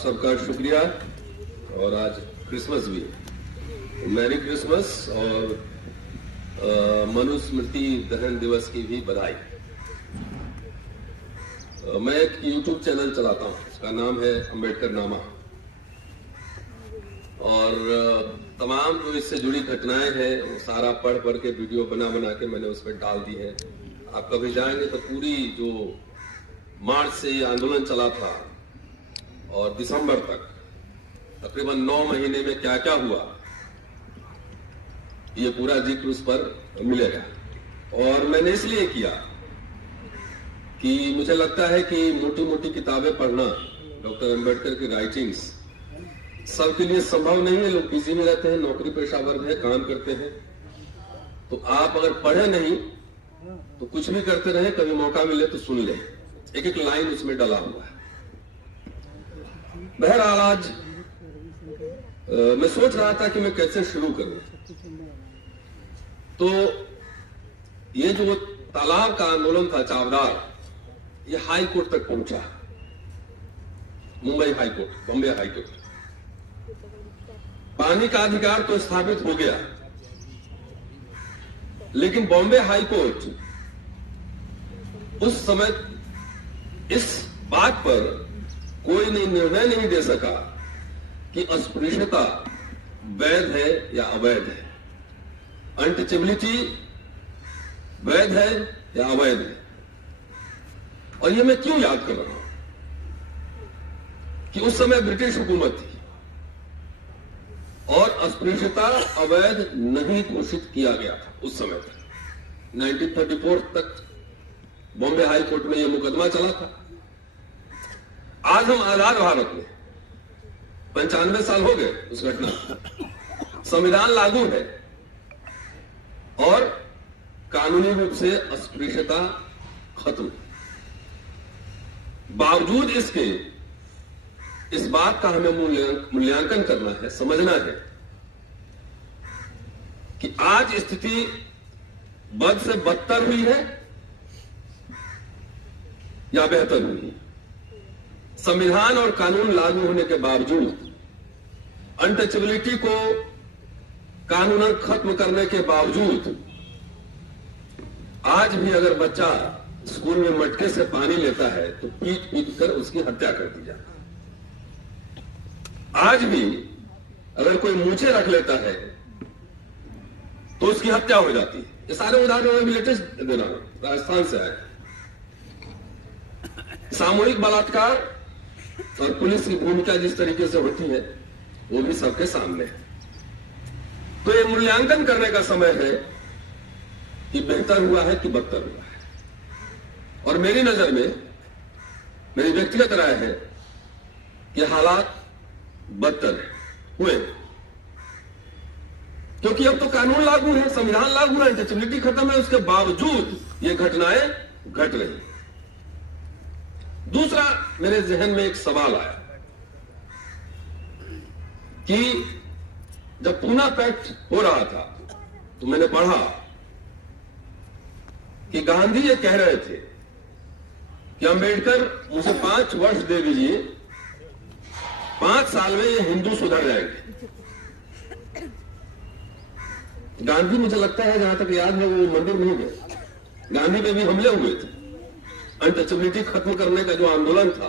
सबका शुक्रिया। और आज क्रिसमस भी, मैरी क्रिसमस और मनुस्मृति दहन दिवस की भी बधाई। मैं एक YouTube चैनल चलाता हूं, उसका नाम है अंबेडकर नामा, और तमाम जो इससे जुड़ी घटनाएं हैं वो सारा पढ़ के वीडियो बना के मैंने उसमें डाल दी है। आप कभी जाएंगे तो पूरी जो मार्च से ये आंदोलन चला था और दिसंबर तक तकरीबन 9 महीने में क्या क्या हुआ, ये पूरा जिक्र उस पर मिलेगा। और मैंने इसलिए किया कि मुझे लगता है कि मोटी मोटी किताबें पढ़ना, डॉक्टर अंबेडकर की राइटिंग्स सबके लिए संभव नहीं है। लोग बिजी में रहते हैं, नौकरी पेशा वर्ग है, काम करते हैं। तो आप अगर पढ़े नहीं तो कुछ भी करते रहे, कभी मौका मिले तो सुन ले, एक एक लाइन उसमें डला हुआ है। बहरहाल आज मैं सोच रहा था कि मैं कैसे शुरू करूं, तो ये जो तालाब का आंदोलन था चावदार, ये हाई कोर्ट तक पहुंचा, Mumbai high court, Bombay high court. पानी का अधिकार तो स्थापित हो गया, लेकिन बॉम्बे हाई कोर्ट उस समय इस बात पर कोई निर्णय नहीं दे सका कि अस्पृश्यता वैध है या अवैध है, अनटचेबिलिटी वैध है या अवैध है। और ये मैं क्यों याद कर रहा हूं कि उस समय ब्रिटिश हुकूमत थी और अस्पृश्यता अवैध नहीं घोषित किया गया था उस समय तक। 1934 तक बॉम्बे हाई कोर्ट में यह मुकदमा चला था। आज हम आजाद भारत में 95 साल हो गए उस घटना, संविधान लागू है और कानूनी रूप से अस्पृश्यता खत्म। बावजूद इसके इस बात का हमें मूल्यांकन करना है, समझना है कि आज स्थिति बद से बदतर हुई है या बेहतर हुई है। संविधान और कानून लागू होने के बावजूद, अनटचेबिलिटी को कानूनन खत्म करने के बावजूद, आज भी अगर बच्चा स्कूल में मटके से पानी लेता है तो पीट कर उसकी हत्या कर दी जाती है। आज भी अगर कोई मूछें रख लेता है तो उसकी हत्या हो जाती है। ये सारे उदाहरण मैं भी लेटेस्ट दे रहा हूं, राजस्थान से आए। सामूहिक बलात्कार और पुलिस की भूमिका जिस तरीके से होती है वो भी सबके सामने है। तो ये मूल्यांकन करने का समय है कि बेहतर हुआ है कि बदतर हुआ है। और मेरी नजर में, मेरी व्यक्तिगत राय है कि हालात बदतर हुए, क्योंकि अब तो कानून लागू है, संविधान लागू है, अनटचेबिलिटी खत्म है, उसके बावजूद ये घटनाएं घट रही। दूसरा, मेरे जहन में एक सवाल आया कि जब पूना पैक्ट हो रहा था तो मैंने पढ़ा कि गांधी ये कह रहे थे कि अंबेडकर मुझे 5 वर्ष दे दीजिए, 5 साल में ये हिंदू सुधर जाएंगे। गांधी, मुझे लगता है जहां तक याद है, वो मंदिर नहीं गए। गांधी पे भी हमले हुए थे, अनटचेबिलिटी खत्म करने का जो आंदोलन था।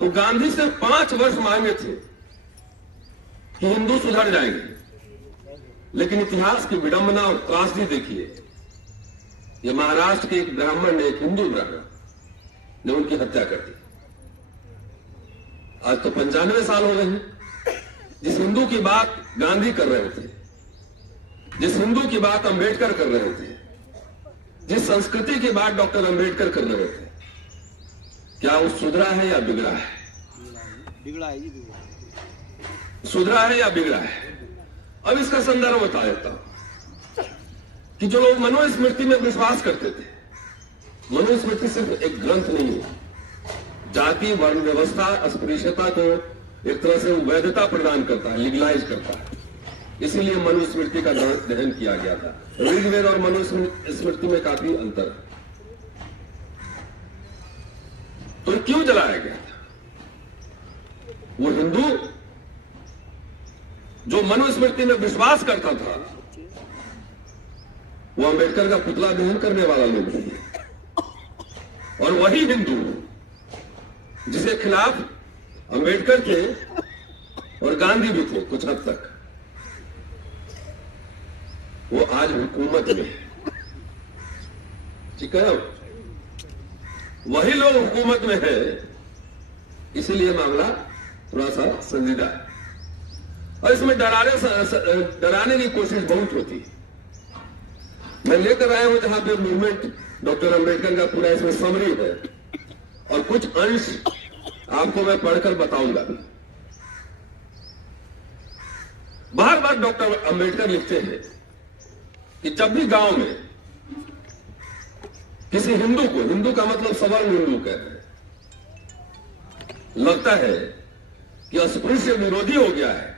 तो गांधी से 5 वर्ष मांगे थे कि हिंदू सुधर जाएंगे, लेकिन इतिहास की विडंबना और त्रासदी देखिए। ये महाराष्ट्र के एक ब्राह्मण ने, एक हिंदू ब्राह्मण ने उनकी हत्या कर दी। आज तो 95 साल हो गए हैं। जिस हिंदू की बात गांधी कर रहे थे, जिस हिंदू की बात अंबेडकर कर रहे थे, जिस संस्कृति की बात डॉक्टर अंबेडकर कर रहे थे, क्या वो सुधरा है या बिगड़ा है? बिगड़ा है जी, बिगड़ा है। सुधरा है या बिगड़ा है? अब इसका संदर्भ बता देता हूं कि जो लोग मनुस्मृति में विश्वास करते थे, मनुस्मृति सिर्फ एक ग्रंथ नहीं है। जाति, वर्ण व्यवस्था, अस्पृश्यता को एक तरह से वैधता प्रदान करता है, लीगलाइज करता है। इसीलिए मनुस्मृति का दहन किया गया था। ऋग्वेद और मनुस्मृति में काफी अंतर है। तो क्यों जलाया गया था? वो हिंदू जो मनुस्मृति में विश्वास करता था, वो अंबेडकर का पुतला दहन करने वाला लोग नहीं है। और वही हिंदू जिसके खिलाफ अंबेडकर थे और गांधी भी थे कुछ हद तक, वो आज हुकूमत में है। ठीक है, वही लोग हुकूमत में है, इसीलिए मामला थोड़ा सा संजीदा है और इसमें डराने की कोशिश बहुत होती है। मैं लेकर आया हूं जहां पे मूवमेंट डॉक्टर अंबेडकर का पूरा इसमें समरी है और कुछ अंश आपको मैं पढ़कर बताऊंगा भी। बार बार डॉक्टर अंबेडकर लिखते हैं कि जब भी गांव में किसी हिंदू को, हिंदू का मतलब सवर्ण हिंदू कहते हैं, लगता है कि अस्पृश्य विरोधी हो गया है,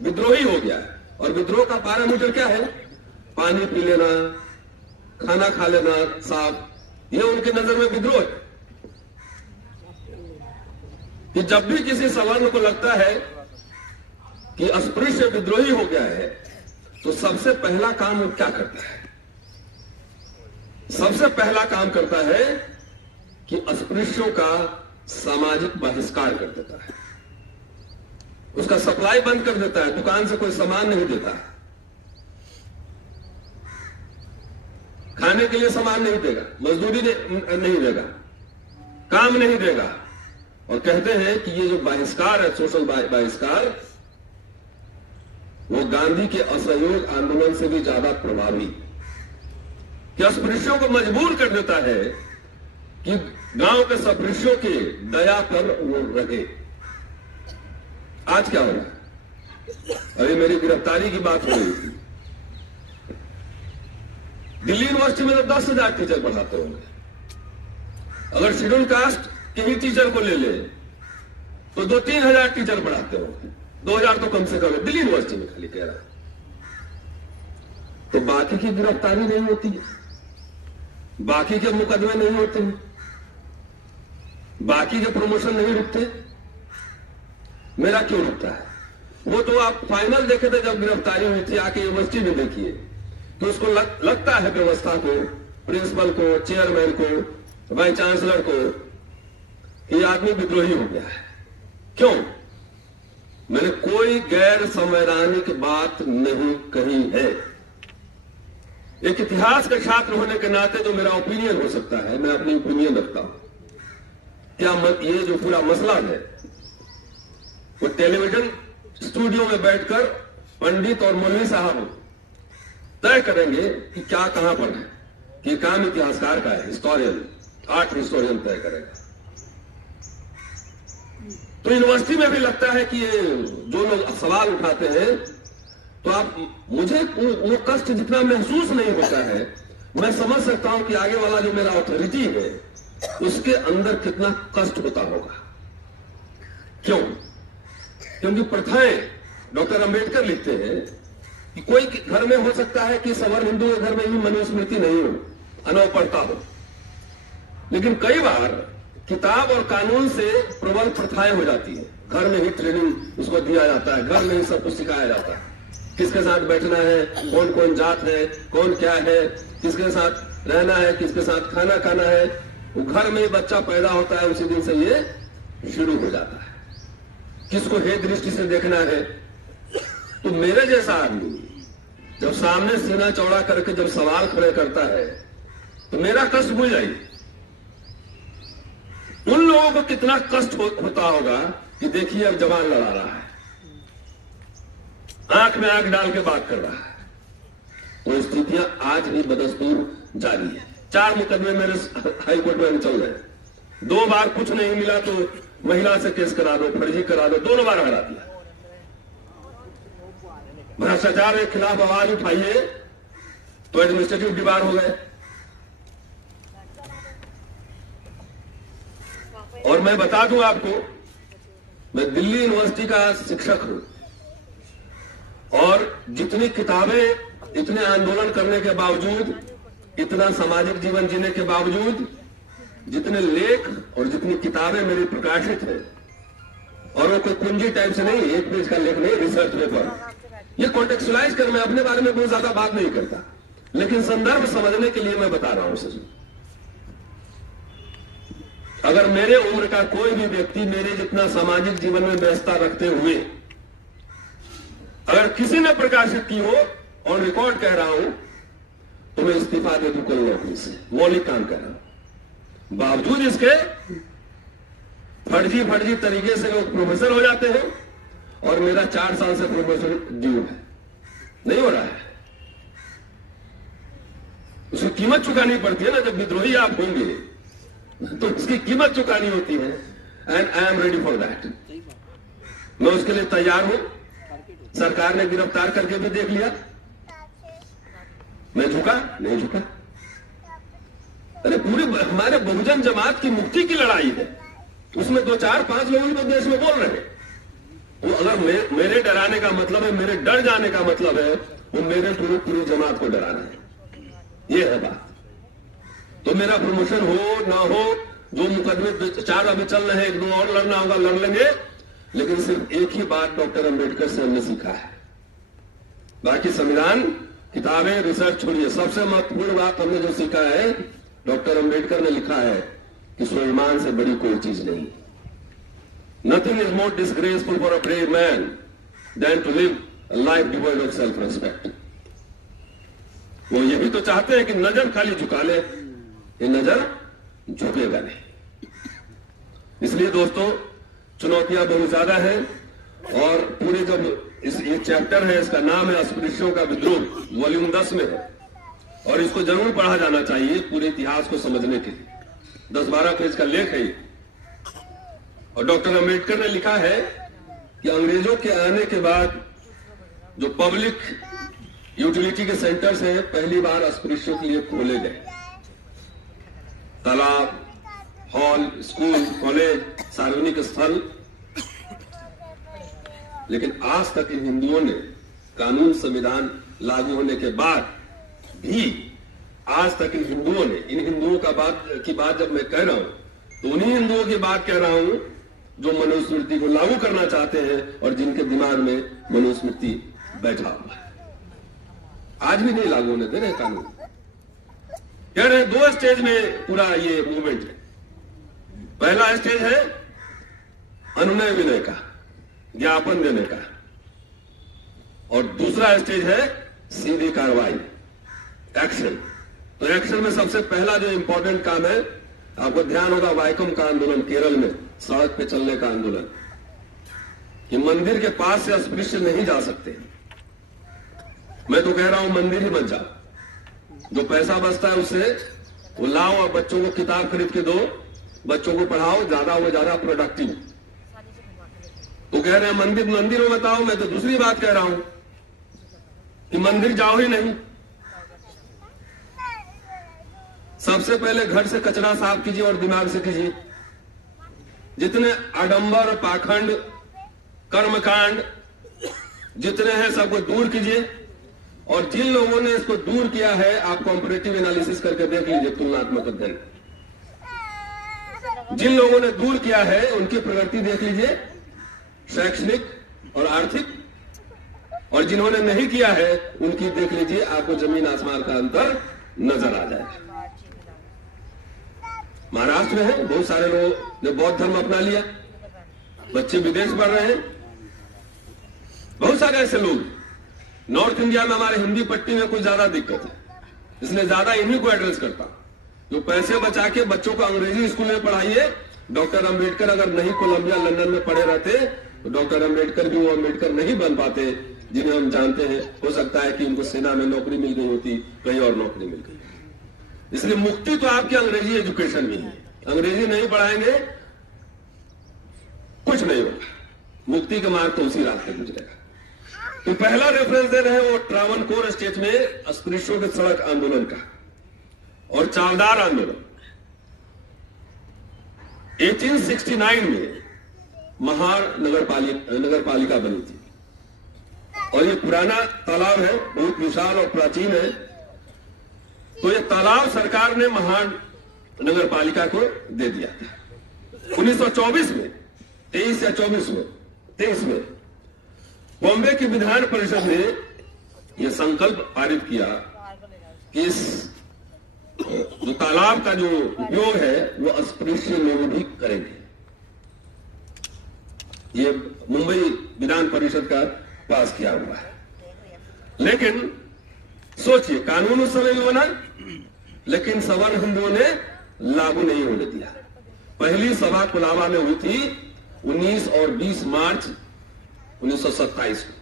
विद्रोही हो गया है, और विद्रोह का पैरामीटर क्या है? पानी पी लेना, खाना खा लेना साफ, ये उनकी नजर में विद्रोह है। कि जब भी किसी सवर्ण को लगता है कि अस्पृश्य विद्रोही हो गया है, तो सबसे पहला काम वो क्या करता है? सबसे पहला काम करता है कि अस्पृश्यों का सामाजिक बहिष्कार कर देता है, उसका सप्लाई बंद कर देता है, दुकान से कोई सामान नहीं देता है, खाने के लिए सामान नहीं देगा, मजदूरी नहीं देगा, काम नहीं देगा, और कहते हैं कि ये जो बहिष्कार है, सोशल बहिष्कार, वो गांधी के असहयोग आंदोलन से भी ज्यादा प्रभावी, कि अस्पृश्यों को मजबूर कर देता है कि गांव के सपृश्यों के दया पर वो रहे। आज क्या हो रहा है? अभी मेरी गिरफ्तारी की बात हो रही थी, दिल्ली यूनिवर्सिटी में तो 10,000 टीचर पढ़ाते होंगे, अगर शेड्यूल कास्ट के ही टीचर को ले ले तो 2-3 हजार टीचर पढ़ाते होंगे, 2,000 तो कम से कम है दिल्ली यूनिवर्सिटी में, खाली कह रहा है। तो बाकी की गिरफ्तारी नहीं होती है, बाकी के मुकदमे नहीं होते हैं, बाकी के प्रमोशन नहीं रुकते, मेरा क्यों रुकता है? वो तो आप फाइनल देखे थे जब गिरफ्तारी हुई थी, आके यूनिवर्सिटी में देखिए, तो उसको लगता है व्यवस्था को, प्रिंसिपल को, चेयरमैन को, वाइस चांसलर को, ये आदमी विद्रोही हो गया है। क्यों? मैंने कोई गैर संवैधानिक बात नहीं कही है। एक इतिहास का छात्र होने के नाते जो मेरा ओपिनियन हो सकता है, मैं अपनी ओपिनियन रखता हूं। क्या ये जो पूरा मसला है, वो टेलीविजन स्टूडियो में बैठकर पंडित और मौलवी साहब तय करेंगे कि क्या कहां पर है, कि काम इतिहासकार का है, हिस्टोरियन, आर्ट हिस्टोरियन तय करेगा। तो यूनिवर्सिटी में भी लगता है कि ये जो लोग सवाल उठाते हैं, तो आप, मुझे वो कष्ट जितना महसूस नहीं होता है, मैं समझ सकता हूं कि आगे वाला जो मेरा अथॉरिटी है उसके अंदर कितना कष्ट होता होगा। क्यों? क्योंकि प्रथाएं, डॉक्टर अंबेडकर लिखते हैं कि कोई घर में हो सकता है कि सवर्ण हिंदू के घर में भी मनुस्मृति नहीं हो, अनौपढ़ता हो, लेकिन कई बार किताब और कानून से प्रबल प्रथाएं हो जाती है। घर में ही ट्रेनिंग उसको दिया जाता है, घर में ही सब कुछ सिखाया जाता है, किसके साथ बैठना है, कौन कौन जात है, कौन क्या है, किसके साथ रहना है, किसके साथ खाना खाना है। वो घर में बच्चा पैदा होता है, उसी दिन से ये शुरू हो जाता है, किसको हे दृष्टि से देखना है। तो मेरे जैसा आदमी जब सामने सीना चौड़ा करके जब सवाल खड़े करता है, तो मेरा कष्ट भूल जाइए, उन लोगों को कितना कष्ट होता होगा कि देखिए अब जवान लड़ा रहा है, आंख में आंख डाल के बात कर रहा है। वो स्थितियां आज भी बदस्तूर जारी है। 4 मुकदमे मेरे हाई कोर्ट में चल रहे हैं, 2 बार कुछ नहीं मिला तो महिला से केस करा दो, फर्जी करा दो, 2 बार हरा दिया। भ्रष्टाचार के खिलाफ आवाज उठाइए तो एडमिनिस्ट्रेटिव डिबार हो गए। और मैं बता दूं आपको, मैं दिल्ली यूनिवर्सिटी का शिक्षक हूं, और जितनी किताबें, इतने आंदोलन करने के बावजूद, इतना सामाजिक जीवन जीने के बावजूद, जितने लेख और जितनी किताबें मेरी प्रकाशित है, और वो कोई कुंजी टाइप से नहीं, एक पेज का लेख नहीं, रिसर्च पेपर। ये कॉन्टेक्चुअलाइज कर, मैं अपने बारे में बहुत ज्यादा बात नहीं करता, लेकिन संदर्भ समझने के लिए मैं बता रहा हूं सर। अगर मेरे उम्र का कोई भी व्यक्ति मेरे जितना सामाजिक जीवन में व्यस्तता रखते हुए अगर किसी ने प्रकाशित की हो, ऑन रिकॉर्ड कह रहा हूं, तो मैं इस्तीफा दे दूं कल नौकरी से, मौलिक काम कर रहा हूं। बावजूद इसके फर्जी तरीके से लोग प्रोफेसर हो जाते हैं और मेरा 4 साल से प्रोफेसर ड्यू है, नहीं हो रहा है। उसकी कीमत चुकानी पड़ती है ना, जब विद्रोही आप होंगे तो उसकी कीमत चुकानी होती है, and I am ready for that. मैं उसके लिए तैयार हूं। सरकार ने गिरफ्तार करके भी देख लिया, मैं झुका नहीं झुका। अरे पूरे हमारे बहुजन जमात की मुक्ति की लड़ाई है, उसमें 2, 4, 5 लोग तो देश में बोल रहे हैं। वो अगर मेरे डराने का मतलब है, मेरे डर जाने का मतलब है, वो मेरे पूरी जमात को डराना है। ये है बात। तो मेरा प्रमोशन हो ना हो, जो मुकदमे 4 अभी चल रहे हैं, 1-2 और लड़ना होगा लड़ लेंगे, लेकिन सिर्फ एक ही बात डॉक्टर अंबेडकर से हमने सीखा है। बाकी संविधान, किताबें, रिसर्च छोड़िए, सबसे महत्वपूर्ण बात हमने जो सीखा है, डॉक्टर अंबेडकर ने लिखा है कि स्वाभिमान से बड़ी कोई चीज नहीं। Nothing is more disgraceful for a brave man than to live a life devoid of self respect. वो यही तो चाहते हैं कि नजर खाली झुका ले, ये नजर झुकेगा नहीं। इसलिए दोस्तों, चुनौतियां बहुत ज्यादा हैं, और पूरे जब ये चैप्टर है, इसका नाम है अस्पृश्यों का विद्रोह, वॉल्यूम 10 में है, और इसको जरूर पढ़ा जाना चाहिए पूरे इतिहास को समझने के लिए। 10-12 पेज का लेख है ये। और डॉक्टर अंबेडकर ने लिखा है कि अंग्रेजों के आने के बाद जो पब्लिक यूटिलिटी के सेंटर्स हैं, पहली बार अस्पृश्यों के लिए खोले गए। तालाब, हॉल, स्कूल, कॉलेज, सार्वजनिक स्थल। लेकिन आज तक इन हिंदुओं ने, कानून संविधान लागू होने के बाद भी, आज तक इन हिंदुओं ने, इन हिंदुओं की बात जब मैं कह रहा हूं, तो उन्हीं हिंदुओं की बात कह रहा हूं जो मनुस्मृति को लागू करना चाहते हैं और जिनके दिमाग में मनुस्मृति बैठा हुआ है। आज भी नहीं लागू होने दे रहे कानून। कह रहे 2 स्टेज में पूरा ये मूवमेंट है। पहला स्टेज है अनुनय विनय का, ज्ञापन देने का, और दूसरा स्टेज है सीधी कार्रवाई, एक्शन। तो एक्शन में सबसे पहला जो इंपॉर्टेंट काम है, आपको ध्यान होगा, वाइकम का आंदोलन केरल में, सड़क पे चलने का आंदोलन, कि मंदिर के पास से अस्पृश्य नहीं जा सकते। मैं तो कह रहा हूं मंदिर ही मत जाओ, जो पैसा बचता है उससे वो लाओ और बच्चों को किताब खरीद के दो, बच्चों को पढ़ाओ, ज्यादा वो ज्यादा प्रोडक्टिव। तो कह रहे हैं मंदिर में बताओ, मैं तो दूसरी बात कह रहा हूं कि मंदिर जाओ ही नहीं। सबसे पहले घर से कचरा साफ कीजिए और दिमाग से कीजिए। जितने आडंबर, पाखंड, कर्मकांड जितने हैं सबको दूर कीजिए। और जिन लोगों ने इसको दूर किया है, आप कॉम्परेटिव एनालिसिस करके देख लीजिए, तुलनात्मक अध्ययन। जिन लोगों ने दूर किया है उनकी प्रगति देख लीजिए, शैक्षणिक और आर्थिक, और जिन्होंने नहीं किया है उनकी देख लीजिए, आपको जमीन आसमान का अंतर नजर आ जाएगा। महाराष्ट्र में है, बहुत सारे लोगों ने बौद्ध धर्म अपना लिया, बच्चे विदेश पढ़ रहे हैं, बहुत सारे ऐसे लोग। नॉर्थ इंडिया में हमारे हिंदी पट्टी में कुछ ज्यादा दिक्कत है, इसलिए ज्यादा इन्हीं को एड्रेस करता। जो पैसे बचा के बच्चों को अंग्रेजी स्कूल में पढ़ाइए। डॉक्टर अंबेडकर अगर नहीं कोलंबिया, लंदन में पढ़े रहते तो डॉक्टर अंबेडकर भी वो अंबेडकर नहीं बन पाते जिन्हें हम जानते हैं। हो सकता है कि उनको सेना में नौकरी मिल गई होती, कहीं और नौकरी मिल गई। इसलिए मुक्ति तो आपकी अंग्रेजी एजुकेशन में है। अंग्रेजी नहीं पढ़ाएंगे कुछ नहीं होगा, मुक्ति का मार्ग तो उसी रास्ते गुजरेगा। तो पहला रेफरेंस दे रहे हैं वो ट्रावनकोर स्टेट में अस्पृश्यों के सड़क आंदोलन का और चावदार आंदोलन। 1869 में महार नगर पालिका बनी थी, और ये पुराना तालाब है, बहुत विशाल और प्राचीन है। तो ये तालाब सरकार ने महार नगर पालिका को दे दिया था। 1924 में 23 या 23 में बॉम्बे की विधान परिषद ने यह संकल्प पारित किया कि इस जो तालाब का जो उपयोग है वो अस्पृश्य लोग भी करेंगे। ये मुंबई विधान परिषद का पास किया हुआ है। लेकिन सोचिए, कानून उस समय भी बना, लेकिन सवर्ण हिंदुओं ने लागू नहीं होने दिया। पहली सभा कुलाबा में हुई थी 19 और 20 मार्च 1927 को।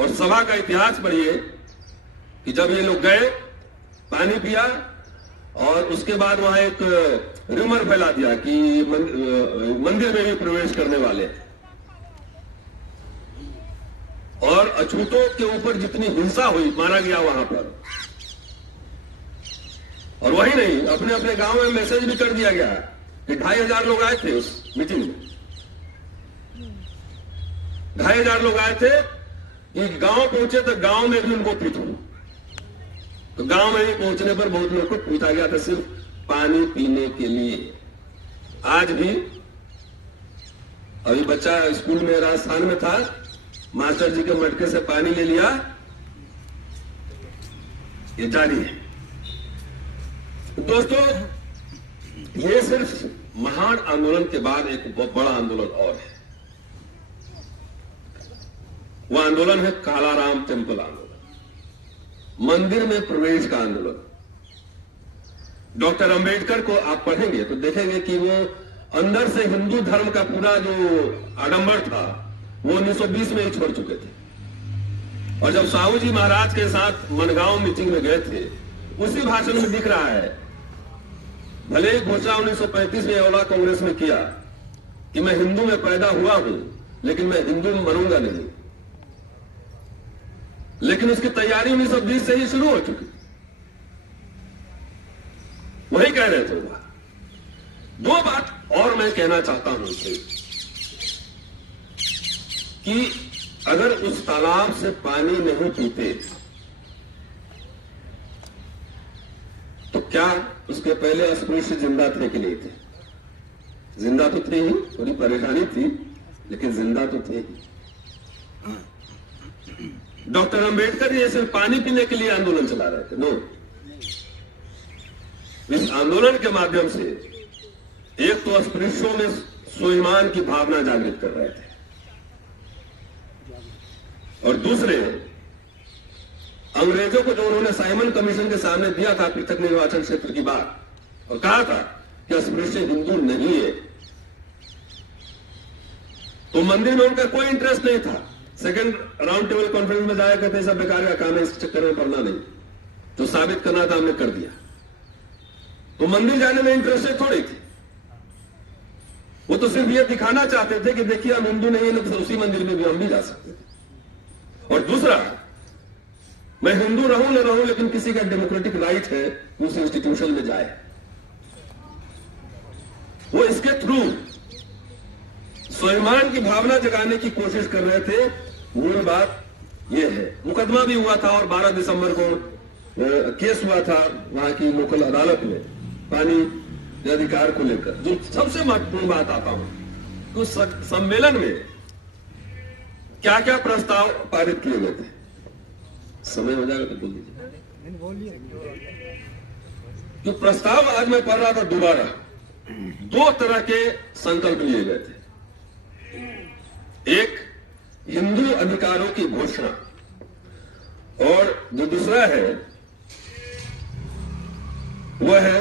और सभा का इतिहास पढ़िए कि जब ये लोग गए, पानी पिया और उसके बाद वहां एक रूमर फैला दिया कि मंदिर में भी प्रवेश करने वाले हैं। और अछूतों के ऊपर जितनी हिंसा हुई, मारा गया वहां पर। और वही नहीं, अपने अपने गांव में मैसेज भी कर दिया गया कि 2500 लोग आए थे उस मीटिंग में। 2500 लोग आए थे कि गांव पहुंचे तो गांव में भी उनको पीटो। तो गांव में ही पहुंचने पर बहुत लोग को पीटा गया था, सिर्फ पानी पीने के लिए। आज भी अभी बच्चा स्कूल में राजस्थान में था, मास्टर जी के मटके से पानी ले लिया, ये जारी है। दोस्तों, ये सिर्फ महान आंदोलन के बाद एक बहुत बड़ा आंदोलन और है। वह आंदोलन है कालाराम टेम्पल आंदोलन, मंदिर में प्रवेश का आंदोलन। डॉक्टर अंबेडकर को आप पढ़ेंगे तो देखेंगे कि वो अंदर से हिंदू धर्म का पूरा जो आडंबर था वो 1920 में ही छोड़ चुके थे। और जब साहू जी महाराज के साथ मनगांव मीटिंग में गए थे, उसी भाषण में दिख रहा है, भले ही घोषणा 1935 में औला कांग्रेस में किया कि मैं हिंदू में पैदा हुआ हूं, लेकिन मैं हिंदू में मरूंगा नहीं। लेकिन उसकी तैयारी 1920 से ही शुरू हो चुकी। वही कह रहे थे वह। दो बात और मैं कहना चाहता हूं कि अगर उस तालाब से पानी नहीं पीते तो क्या उसके पहले अस्पृश्य जिंदा थे कि नहीं थे? जिंदा तो थे ही, थोड़ी परेशानी थी, लेकिन जिंदा तो थे ही। डॉक्टर अंबेडकर ये सिर्फ पानी पीने के लिए आंदोलन चला रहे थे? नो। इस आंदोलन के माध्यम से एक तो अस्पृश्यों में स्वाभिमान की भावना जागृत कर रहे थे, और दूसरे अंग्रेजों को जो उन्होंने साइमन कमीशन के सामने दिया था पृथक निर्वाचन क्षेत्र की बात, और कहा था कि अस्पृश्य हिंदू नहीं है, तो मंदिर में उनका कोई इंटरेस्ट नहीं था। सेकंड राउंड टेबल कॉन्फ्रेंस में जाया करते, सब बेकार का काम है, इस चक्कर में पड़ना नहीं, तो साबित करना था, हमने कर दिया। तो मंदिर जाने में इंटरेस्टेड थोड़ी थी, वो तो सिर्फ ये दिखाना चाहते थे कि देखिए हम हिंदू नहीं है, तो उसी मंदिर में भी हम भी जा सकते थे। और दूसरा, मैं हिंदू रहूं न रहूं, लेकिन किसी का डेमोक्रेटिक राइट है उस इंस्टीट्यूशन में जाए। वो इसके थ्रू स्वाभिमान की भावना जगाने की कोशिश कर रहे थे। मूल बात यह है, मुकदमा भी हुआ था और 12 दिसंबर को केस हुआ था वहां की लोकल अदालत में पानी के अधिकार को लेकर। जो सबसे महत्वपूर्ण बात आता हूं कि उस सम्मेलन में क्या क्या प्रस्ताव पारित किए गए थे। समय हो जाएगा तो बोल दीजिए। जो प्रस्ताव आज मैं पढ़ रहा था, दोबारा 2 तरह के संकल्प लिए गए थे। एक हिंदू अधिकारों की घोषणा, और जो दूसरा है वह है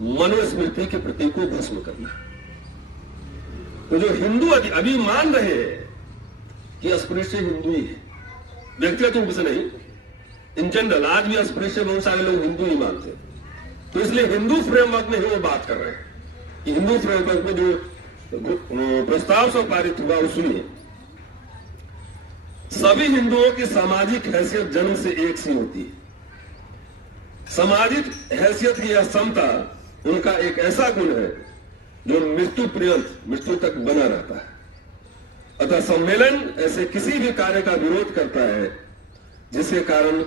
मनुस्मृति के प्रतीक को भस्म करना। तो जो हिंदू अभी मान रहे हैं कि अस्पृश्य हिंदू ही है, व्यक्तिगत रूप से नहीं, इन जनरल आज भी अस्पृश्य बहुत सारे लोग हिंदू ही मानते हैं। तो इसलिए हिंदू फ्रेमवर्क में ही वो बात कर रहे हैं कि हिंदू फ्रेमवर्क में जो प्रस्ताव सब पारित हुआ वो सुनिए। सभी हिंदुओं की सामाजिक हैसियत जन्म से एक सी होती है। सामाजिक हैसियत की यह समता उनका एक ऐसा गुण है जो मृत्यु पर्यंत, मृत्यु तक बना रहता है। अतः सम्मेलन ऐसे किसी भी कार्य का विरोध करता है जिसके कारण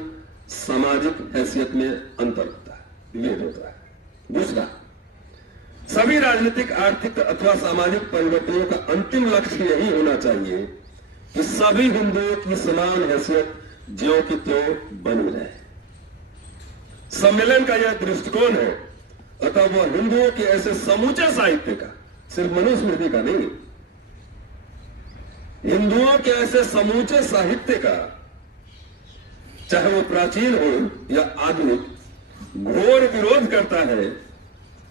सामाजिक हैसियत में अंतर होता है, विभेद होता है। दूसरा, सभी सभी राजनीतिक, आर्थिक अथवा सामाजिक परिवर्तनों का अंतिम लक्ष्य यही होना चाहिए कि सभी हिंदुओं की समान हैसियत ज्यों की त्यों बनी रहे। सम्मेलन का यह दृष्टिकोण है, अतः वह हिंदुओं के ऐसे समूचे साहित्य का, सिर्फ मनुस्मृति का नहीं, हिंदुओं के ऐसे समूचे साहित्य का, चाहे वो प्राचीन हो या आधुनिक, घोर विरोध करता है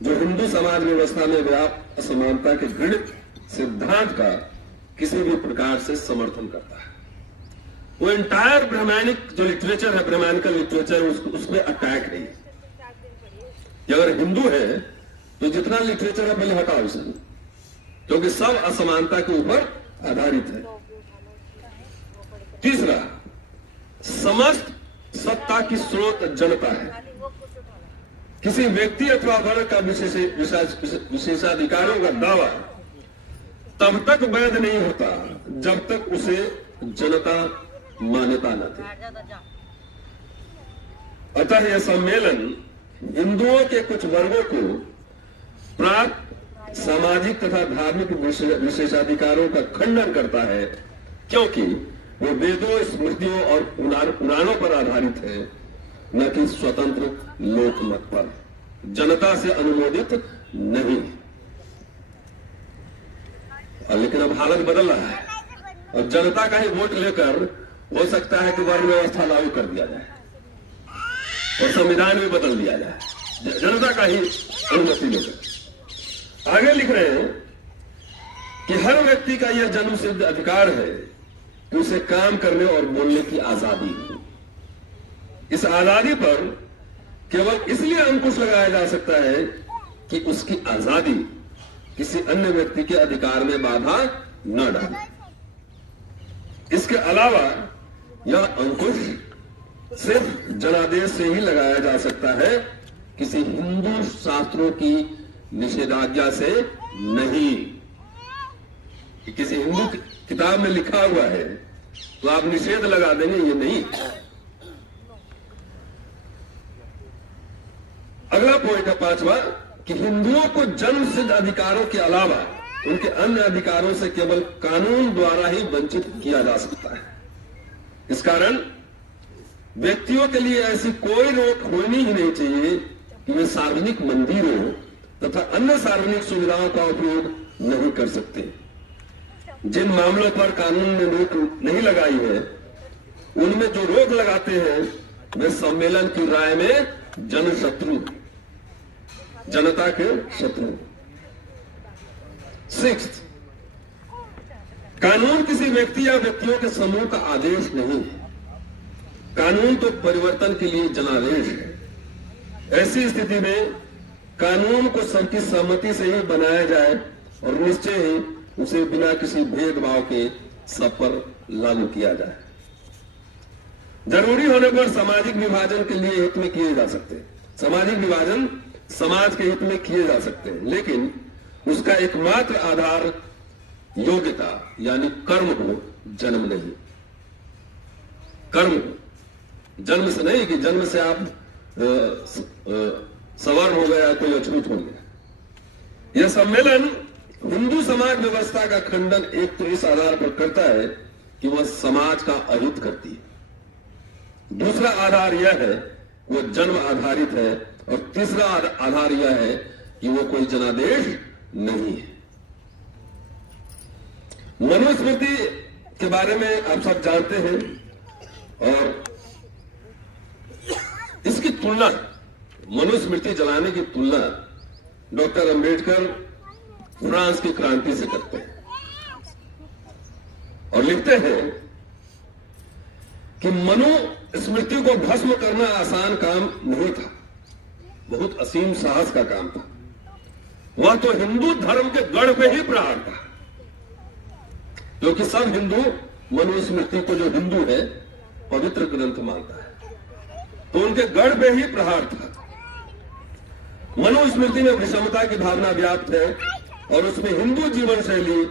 जो हिंदू समाज व्यवस्था में व्याप्त असमानता के घृणित सिद्धांत का किसी भी प्रकार से समर्थन करता है। वो इंटायर ब्राह्मणिक जो लिटरेचर है, ब्राह्मणिकल लिटरेचर, उसमें अटैक नहीं है कि अगर हिंदू है तो जितना लिटरेचर है पहले हटाओ उसे, क्योंकि सब असमानता के ऊपर आधारित है। तीसरा, समस्त सत्ता की स्रोत जनता है। किसी व्यक्ति अथवा वर्ग का विशेषाधिकारों का दावा तब तक वैध नहीं होता जब तक उसे जनता मान्यता न दे। अतः यह सम्मेलन हिंदुओं के कुछ वर्गों को प्राप्त सामाजिक तथा धार्मिक विशेषाधिकारों का खंडन करता है, क्योंकि वो वेदों, स्मृतियों और पुराणों पर आधारित है, न कि स्वतंत्र लोकमत पर, जनता से अनुमोदित नहीं। लेकिन अब हालत बदल रहा है और जनता का ही वोट लेकर हो सकता है कि वर्ण व्यवस्था लागू कर दिया जाए और संविधान भी बदल दिया जाए, जनता का ही अनुमति लेकर। आगे लिख रहे हैं कि हर व्यक्ति का यह जन्म सिद्ध अधिकार है कि उसे काम करने और बोलने की आजादी है। इस आजादी पर केवल इसलिए अंकुश लगाया जा सकता है कि उसकी आजादी किसी अन्य व्यक्ति के अधिकार में बाधा न डाले। इसके अलावा यह अंकुश सिर्फ जनादेश से ही लगाया जा सकता है, किसी हिंदू शास्त्रों की निषेधाज्ञा से नहीं। कि किसी हिंदू किताब में लिखा हुआ है तो आप निषेध लगा देंगे, ये नहीं। अगला पॉइंट है पांचवा, कि हिंदुओं को जन्म सिद्ध अधिकारों के अलावा उनके अन्य अधिकारों से केवल कानून द्वारा ही वंचित किया जा सकता है। इस कारण व्यक्तियों के लिए ऐसी कोई रोक होनी ही नहीं चाहिए कि वे सार्वजनिक मंदिरों तथा अन्य सार्वजनिक सुविधाओं का उपयोग नहीं कर सकते। जिन मामलों पर कानून ने रोक नहीं लगाई है, उनमें जो रोक लगाते हैं वे सम्मेलन की राय में जनशत्रु, जनता के शत्रु। 6th, कानून किसी व्यक्ति या व्यक्तियों के समूह का आदेश नहीं है। कानून तो परिवर्तन के लिए जनादेश है। ऐसी स्थिति में कानून को सबकी सहमति से ही बनाया जाए और निश्चय ही उसे बिना किसी भेदभाव के सब पर लागू किया जाए। जरूरी होने पर सामाजिक विभाजन के लिए हित में किए जा सकते हैं, सामाजिक विभाजन समाज के हित में किए जा सकते हैं, लेकिन उसका एकमात्र आधार योग्यता यानी कर्म हो, जन्म नहीं। कर्म जन्म से नहीं कि जन्म से आप सवर्ण हो गया, कोई अछूत हो गया। यह सम्मेलन हिंदू समाज व्यवस्था का खंडन एक तो इस आधार पर करता है कि वह समाज का अहित करती है, दूसरा आधार यह है वह जन्म आधारित है, और तीसरा आधार यह है कि वो कोई जनादेश नहीं है। मनुस्मृति के बारे में आप सब जानते हैं, और इसकी तुलना, मनुस्मृति जलाने की तुलना डॉक्टर अंबेडकर फ्रांस की क्रांति से करते हैं और लिखते हैं कि मनुस्मृति को भस्म करना आसान काम नहीं था, बहुत असीम साहस का काम था। वह तो हिंदू धर्म के गढ़ पे ही प्रहार था, क्योंकि सब हिंदू मनुस्मृति को, जो हिंदू है, पवित्र ग्रंथ मानता है, तो उनके गढ़ पे ही प्रहार था। मनुस्मृति में विषमता की भावना व्याप्त है और उसमें हिंदू जीवन शैली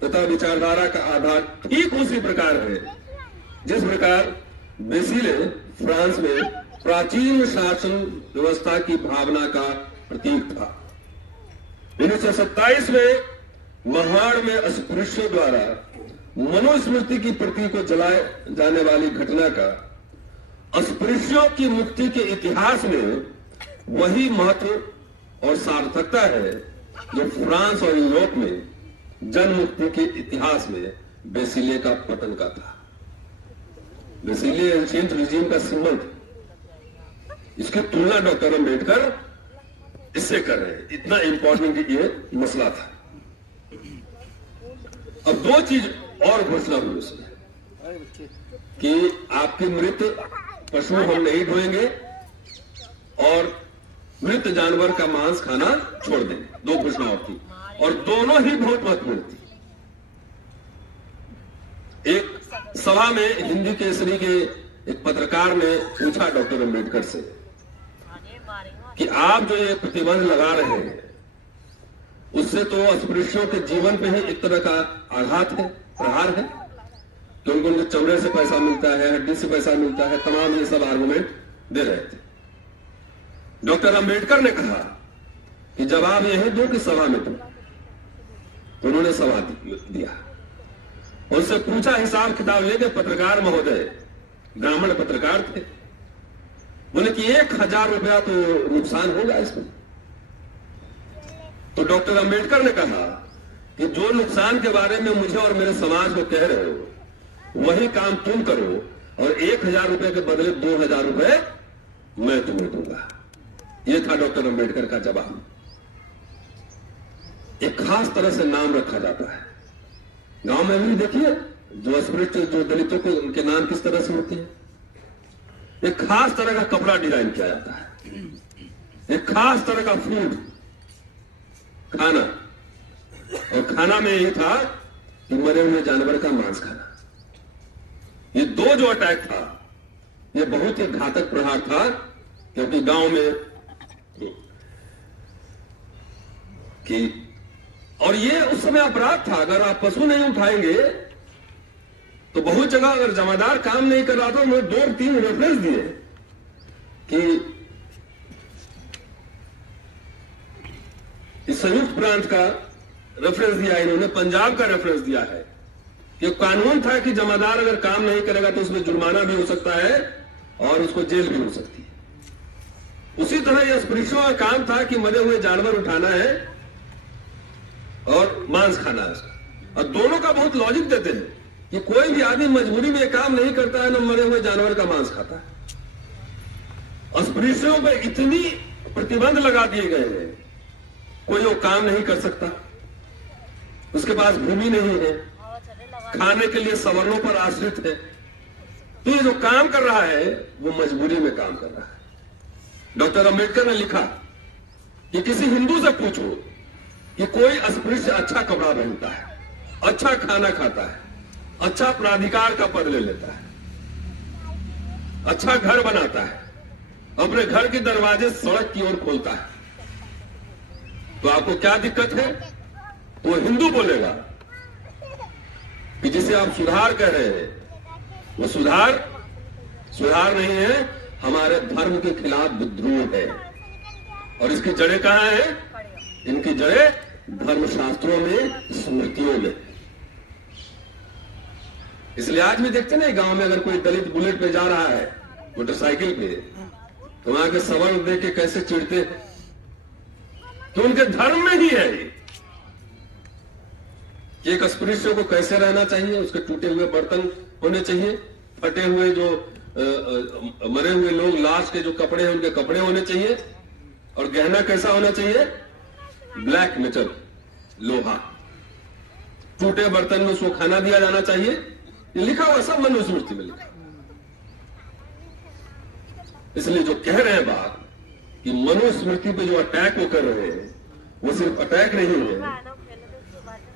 तथा विचारधारा का आधार ठीक उसी प्रकार है जिस प्रकार बेसिले फ्रांस में प्राचीन शासन व्यवस्था की भावना का प्रतीक था। 1927 में महाड़ में अस्पृश्यों द्वारा मनुस्मृति की प्रति को जलाए जाने वाली घटना का अस्पृश्यों की मुक्ति के इतिहास में वही महत्व और सार्थकता है जो फ्रांस और यूरोप में जन मुक्ति के इतिहास में बेसिले का पतन का था। बेसिले एंशिएंट रिजीम का सिंबल था। इसकी तुलना डॉक्टर अम्बेडकर इससे कर रहे हैं। इतना इंपॉर्टेंट ये मसला था। अब दो चीज और घोषणा हुई उसमें कि आपके मृत पशु हम नहीं ढोएंगे और मृत जानवर का मांस खाना छोड़ देंगे। दो घोषणा और थी और दोनों ही बहुत महत्वपूर्ण थी। एक सभा में हिंदी केसरी के एक पत्रकार ने पूछा डॉक्टर अम्बेडकर से कि आप जो ये प्रतिबंध लगा रहे हैं उससे तो अस्पृश्यों के जीवन पे ही एक तरह का आघात है, प्रहार है, क्योंकि उनके चमड़े से पैसा मिलता है, हड्डी से पैसा मिलता है, तमाम ये सब आर्गुमेंट दे रहे थे। डॉक्टर अम्बेडकर ने कहा कि जवाब यह दो कि सभा में दो। तो उन्होंने सभा दिया। उनसे पूछा हिसाब किताब लेके, पत्रकार महोदय ब्राह्मण पत्रकार थे, बोले कि 1000 रुपया तो नुकसान होगा इसमें। तो डॉक्टर अम्बेडकर ने कहा कि जो नुकसान के बारे में मुझे और मेरे समाज को कह रहे हो वही काम तुम करो और 1000 रुपए के बदले 2000 रुपए मैं तुम्हें दूंगा। यह था डॉक्टर अम्बेडकर का जवाब। एक खास तरह से नाम रखा जाता है। गांव में भी देखिए जो अस्पृश्य जो दलितों को उनके नाम किस तरह से होते हैं। एक खास तरह का कपड़ा डिजाइन किया जाता है, एक खास तरह का फूड खाना, और खाना में यही था कि मरे हुए जानवर का मांस खाना। ये दो जो अटैक था ये बहुत ही घातक प्रहार था, क्योंकि गांव में कि और ये उस समय अपराध था। अगर आप पशु नहीं उठाएंगे तो बहुत जगह अगर जमादार काम नहीं कर रहा था, उन्होंने 2-3 रेफरेंस दिए कि इस संयुक्त प्रांत का रेफरेंस दिया, इन्होंने पंजाब का रेफरेंस दिया है कि कानून था कि जमादार अगर काम नहीं करेगा तो उसमें जुर्माना भी हो सकता है और उसको जेल भी हो सकती है। उसी तरह यह अस्पृश्यों का काम था कि मरे हुए जानवर उठाना है और मांस खाना है उसका। और दोनों का बहुत लॉजिक देते हैं कि कोई भी आदमी मजबूरी में काम नहीं करता है, ना मरे हुए जानवर का मांस खाता है। अस्पृश्यों पर इतनी प्रतिबंध लगा दिए गए हैं, कोई वो काम नहीं कर सकता, उसके पास भूमि नहीं है, खाने के लिए सवर्णों पर आश्रित है, तो ये जो काम कर रहा है वो मजबूरी में काम कर रहा है। डॉक्टर अम्बेडकर ने लिखा कि किसी हिंदू से पूछो कि कोई अस्पृश्य अच्छा कपड़ा पहनता है, अच्छा खाना खाता है, अच्छा प्राधिकार का पद ले लेता है, अच्छा घर बनाता है, अपने घर के दरवाजे सड़क की ओर खोलता है, तो आपको क्या दिक्कत है? वो हिंदू बोलेगा कि जिसे आप सुधार कह रहे हैं वो सुधार नहीं है, हमारे धर्म के खिलाफ विद्रोह है। और इसकी जड़ें कहां है? इनकी जड़ें धर्मशास्त्रों में, स्मृतियों में। इसलिए आज भी देखते ना गांव में अगर कोई दलित बुलेट पे जा रहा है मोटरसाइकिल पे, तो वहां के सवर्ण देख के कैसे चिढ़ते हैं, तो उनके धर्म में ही है कि एक अस्पृश्य को कैसे रहना चाहिए, उसके टूटे हुए बर्तन होने चाहिए, फटे हुए जो मरे हुए लोग लाश के जो कपड़े हैं उनके कपड़े होने चाहिए, और गहना कैसा होना चाहिए? ब्लैक मेटल, लोहा। टूटे बर्तन में उसको खाना दिया जाना चाहिए। ये लिखा हुआ सब मनुस्मृति में लिखा। इसलिए जो कह रहे हैं बात कि मनुस्मृति पे जो अटैक वो कर रहे हैं वो सिर्फ अटैक नहीं है,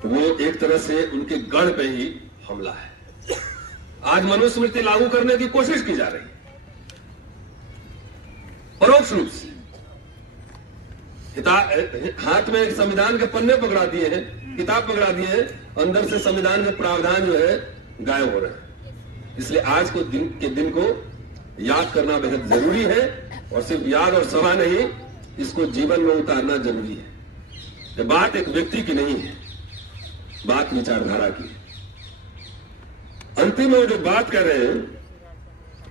वो एक तरह से उनके गढ़ पे ही हमला है। आज मनुस्मृति लागू करने की कोशिश की जा रही है परोक्ष रूप से। हाथ में एक संविधान के पन्ने पकड़ा दिए हैं, किताब पकड़ा दिए हैं, अंदर से संविधान के प्रावधान जो है गायब हो रहे हैं। इसलिए आज को दिन को याद करना बेहद जरूरी है, और सिर्फ याद और सभा नहीं, इसको जीवन में उतारना जरूरी है। कि बात एक व्यक्ति की नहीं है, बात विचारधारा की है। अंतिम में जो बात कर रहे हैं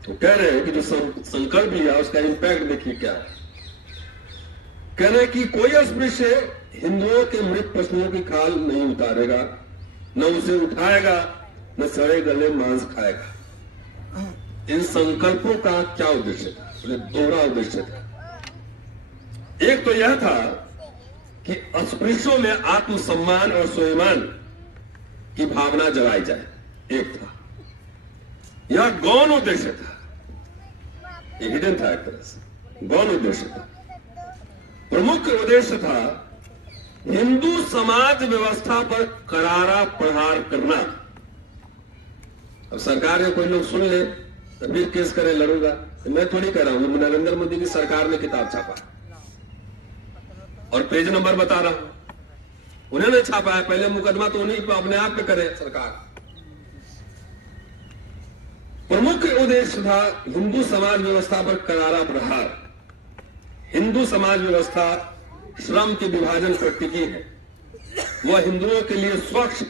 तो कह रहे हैं कि जो संकल्प लिया उसका इंपैक्ट देखिए क्या है। कह रहे हैं कि कोई अस्पृश्य हिंदुओं के मृत पशुओं की खाल नहीं उतारेगा, न उसे उठाएगा, न सड़े गले मांस खाएगा। इन संकल्पों का क्या उद्देश्य था? दोहरा उद्देश्य था। एक तो यह था कि अस्पृश्यों में आत्मसम्मान और स्वाभिमान की भावना जगाई जाए, एक था। यह गौण उद्देश्य था, हिडन था, एक तरह से गौण उद्देश्य था। प्रमुख उद्देश्य था हिंदू समाज व्यवस्था पर करारा प्रहार करना। अब सरकार के कोई लोग सुन ले तो फिर केस करे, लड़ूंगा। तो मैं थोड़ी कह रहा हूं, नरेंद्र मोदी की सरकार ने किताब छापा और पेज नंबर बता रहा हूं, उन्होंने छापा है। पहले मुकदमा तो उन्हीं पे अपने आप पे करे सरकार। प्रमुख उद्देश्य था हिंदू समाज व्यवस्था पर करारा प्रहार। हिंदू समाज व्यवस्था श्रम के विभाजन पर टिकी है। वह हिंदुओं के लिए स्वच्छ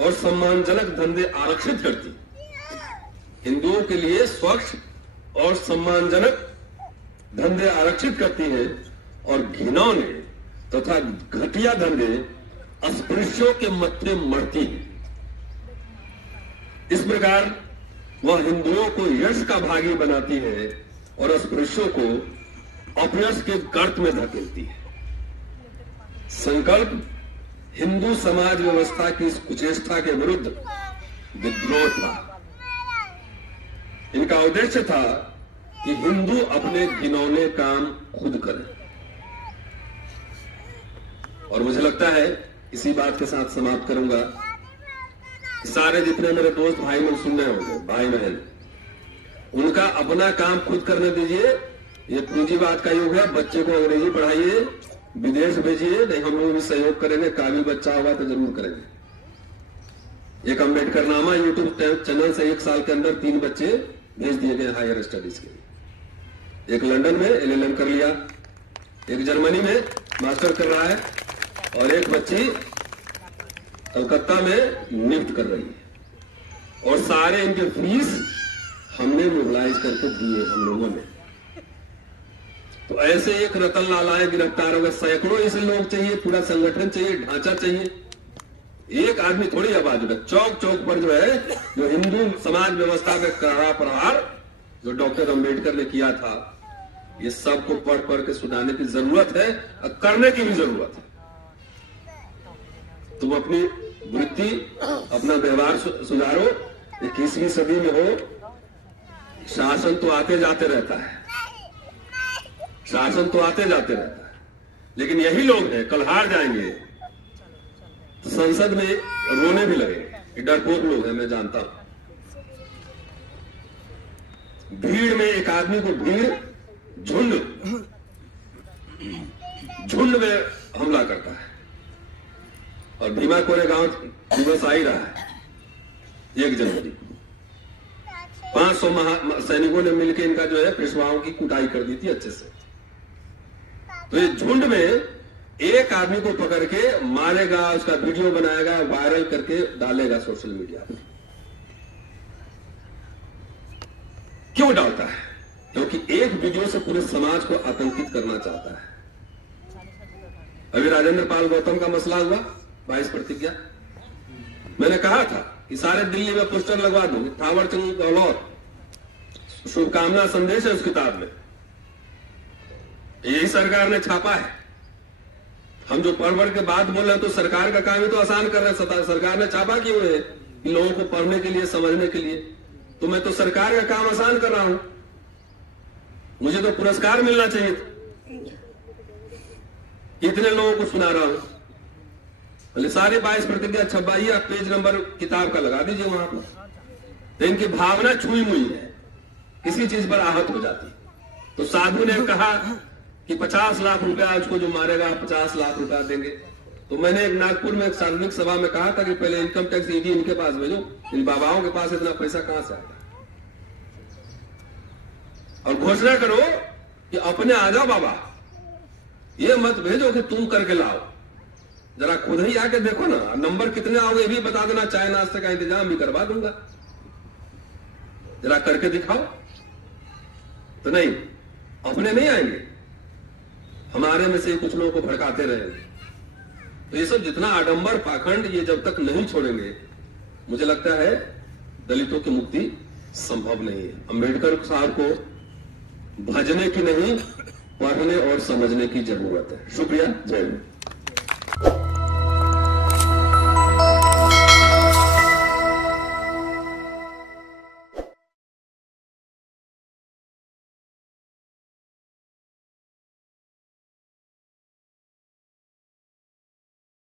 और सम्मानजनक धंधे आरक्षित करती। हिंदुओं के लिए स्वच्छ और सम्मानजनक धंधे आरक्षित करती है और घिनौने तथा घटिया धंधे अस्पृश्यों के मत्थे मढ़ती है। इस प्रकार वह हिंदुओं को यश का भागी बनाती है और अस्पृश्यों को अपयश के गर्त में धकेलती है। संकल्प हिंदू समाज व्यवस्था की इस कुचेष्टा के विरुद्ध विद्रोह था। इनका उद्देश्य था कि हिंदू अपने घिनौने काम खुद करें। और मुझे लगता है इसी बात के साथ समाप्त करूंगा। सारे जितने मेरे दोस्त भाई लोग सुन रहे होंगे, भाई बहन, उनका अपना काम खुद करने दीजिए। ये पूंजीवाद का युग है। बच्चे को अंग्रेजी पढ़ाइए, विदेश भेजिए, नहीं हम लोग भी सहयोग करेंगे। काबिल बच्चा होगा तो जरूर करेंगे। एक अम्बेडकर नामा यूट्यूब चैनल से 1 साल के अंदर 3 बच्चे भेज दिए गए हायर स्टडीज के लिए। एक लंदन में LLM कर लिया, एक जर्मनी में मास्टर कर रहा है और एक बच्ची कलकत्ता में निफ्ट कर रही है। और सारे इनके फीस हमने मोबिलाइज करके दिए हम लोगों ने। तो ऐसे एक रतन लालाएं गिरफ्तार हो गए। सैकड़ों ऐसे लोग चाहिए, पूरा संगठन चाहिए, ढांचा चाहिए। एक आदमी थोड़ी आवाज उठे। चौक चौक पर जो है, जो हिंदू समाज व्यवस्था पे करारा प्रहार जो डॉक्टर अंबेडकर ने किया था, ये सबको पढ़ पढ़ के सुनाने की जरूरत है और करने की भी जरूरत है। तुम अपनी वृत्ति, अपना व्यवहार सुधारो। 21वीं सदी में हो, शासन तो आते जाते रहता है, शासन तो आते जाते रहता है, लेकिन यही लोग हैं कल हार जाएंगे तो संसद में रोने भी लगेंगे। ये डरपोक लोग हैं, मैं जानता हूं। भीड़ में एक आदमी को भीड़ झुंड में हमला करता है। और भीमा कोरेगांव दिवस आ ही रहा है 1 जनवरी को। 500 सैनिकों ने मिलकर इनका जो है पेशवाओं की कुटाई कर दी थी अच्छे से। तो ये झुंड में एक आदमी को पकड़ के मारेगा, उसका वीडियो बनाएगा, वायरल करके डालेगा सोशल मीडिया पर। क्यों डालता है? क्योंकि एक वीडियो से पूरे समाज को आतंकित करना चाहता है। अभी राजेंद्र पाल गौतम का मसला हुआ, 22 प्रतिज्ञा। मैंने कहा था कि सारे दिल्ली में पोस्टर लगवा दूंगी, थावर चंद गहलोत शुभकामना संदेश है उस किताब में। यही सरकार ने छापा है। हम जो पढ़ के बात बोल रहे हैं तो सरकार का काम ही तो आसान कर रहे हैं। सरकार ने छापा क्यों है? लोगों को पढ़ने के लिए, समझने के लिए। तो मैं तो सरकार का काम आसान कर रहा हूं। मुझे तो पुरस्कार मिलना चाहिए था, इतने लोगों को सुना रहा हूं। बोले सारे 22 प्रतिज्ञा छपाइए, आप पेज नंबर किताब का लगा दीजिए वहां पर। तो इनकी भावना छुई मुई है, किसी चीज पर आहत हो जाती। तो साधु ने कहा कि 50 लाख रुपया उसको जो मारेगा 50 लाख रुपया देंगे। तो मैंने एक नागपुर में एक सार्वजनिक सभा में कहा था कि पहले इनकम टैक्स ईडी इनके पास भेजो, इन बाबाओं के पास इतना पैसा कहां से आएगा। और घोषणा करो कि अपने आ जाओ बाबा, ये मत भेजो कि तुम करके लाओ। जरा खुद ही आके देखो ना, नंबर कितने आओगे भी बता देना, चाय नाश्ते का इंतजाम भी करवा दूंगा, जरा करके दिखाओ। तो नहीं, अपने नहीं आएंगे, हमारे में से कुछ लोगों को भड़काते रहेंगे। तो ये सब जितना आडंबर पाखंड ये जब तक नहीं छोड़ेंगे, मुझे लगता है दलितों की मुक्ति संभव नहीं है। अंबेडकर साहब को भजने की नहीं, पढ़ने और समझने की जरूरत है। शुक्रिया, जय हिंद।